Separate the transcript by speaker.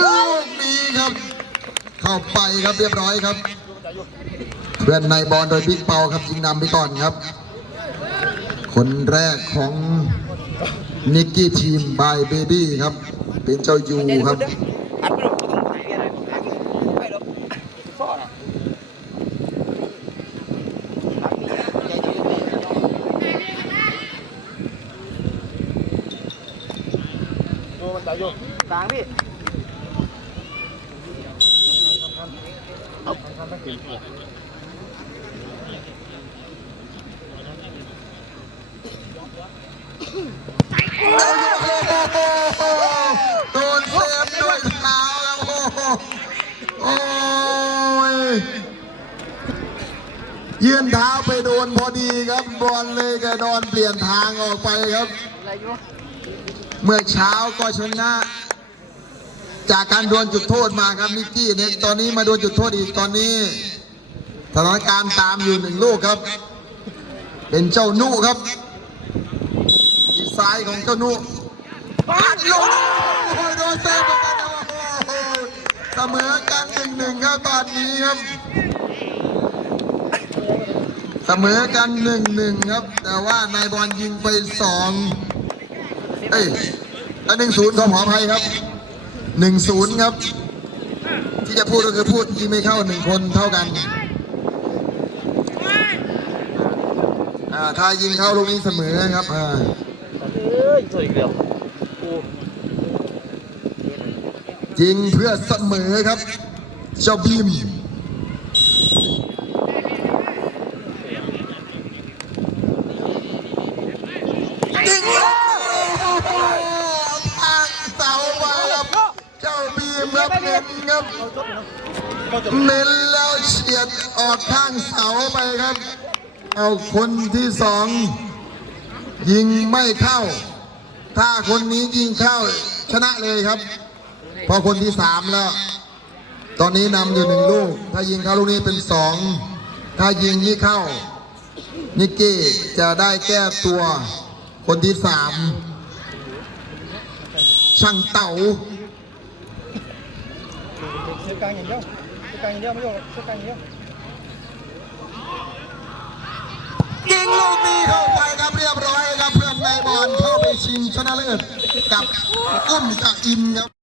Speaker 1: ลูกนี้ครับ เข้าไปครับเรียบร้อยครับ เพื่อนในบอลโดยบิ๊กเปาครับยิงนำไปก่อนครับ คนแรกของนิกกี้ทีมบายเบบี้ครับ เป็นเจ้ายูครับ
Speaker 2: ต้องถ่นี่ยเลยไปหรอกซ่อน่ะดูมันจะอยู่ต่างพี่
Speaker 1: โดนเซฟด้วยเท้าครับโอ้โหโอ้ยยื่นเท้าไปโดนพอดีครับบอลเลยกระดอนเปลี่ยนทางออกไปครับ เมื่อเช้าก็ชนะ จากการดวลจุดโทษมาครับนิกกี้เนี่ยตอนนี้มาดวลจุดโทษอีกตอนนี้สถานการณ์ตามอยู่หนึ่งลูกครับ เป็นเจ้านุครับอีกซ้ายของเจ้านุปัดลงโอ้โหโดนเซฟเสมอกันหนึ่งหนึ่งครับตอนนี้ครับเสมอกันหนึ่งหนึ่งครับ แต่ว่านายบอลยิงไปสองเอ้ยหนึ่งศูนย์ขอขออภัยครับ หนึ่งศูนย์ครับ ที่จะพูดก็คือพูดยิงไม่เข้าหนึ่งคนเท่ากันอ่าถ้ายิงเข้าลูกนี้เสมอครับอ่า
Speaker 2: เอ้ยสวยอีกเดียวกู
Speaker 1: ยิงเพื่อเสมอครับ เจ้าบีมยิงแล้วโอ้โหทางเสาไปครับเจ้าบีม ครับเน้นครับเน้นแล้วเฉียดออกข้างเสาไปครับ เอาคนที่สองยิงไม่เข้า ถ้าคนนี้ยิงเข้าชนะเลยครับ พอคนที่สามแล้ว ตอนนี้นำอยู่หนึ่งลูก ถ้ายิงเข้าลูกนี้เป็นสองถ้ายิงนี้เข้า นิกกี้จะได้แก้ตัวคนที่สามช่างเต่า
Speaker 2: เชือกกลางอย่างเดียวเชือกกลางอย่างเดียวไม่โยกเชือกกลางอย่างเดียว
Speaker 1: ยิงลูกนี้เข้าไปครับเรียบร้อยครับเพื่อนในบอลเข้าไปชิงชนะเลิศกับอุ้มจากอินครับ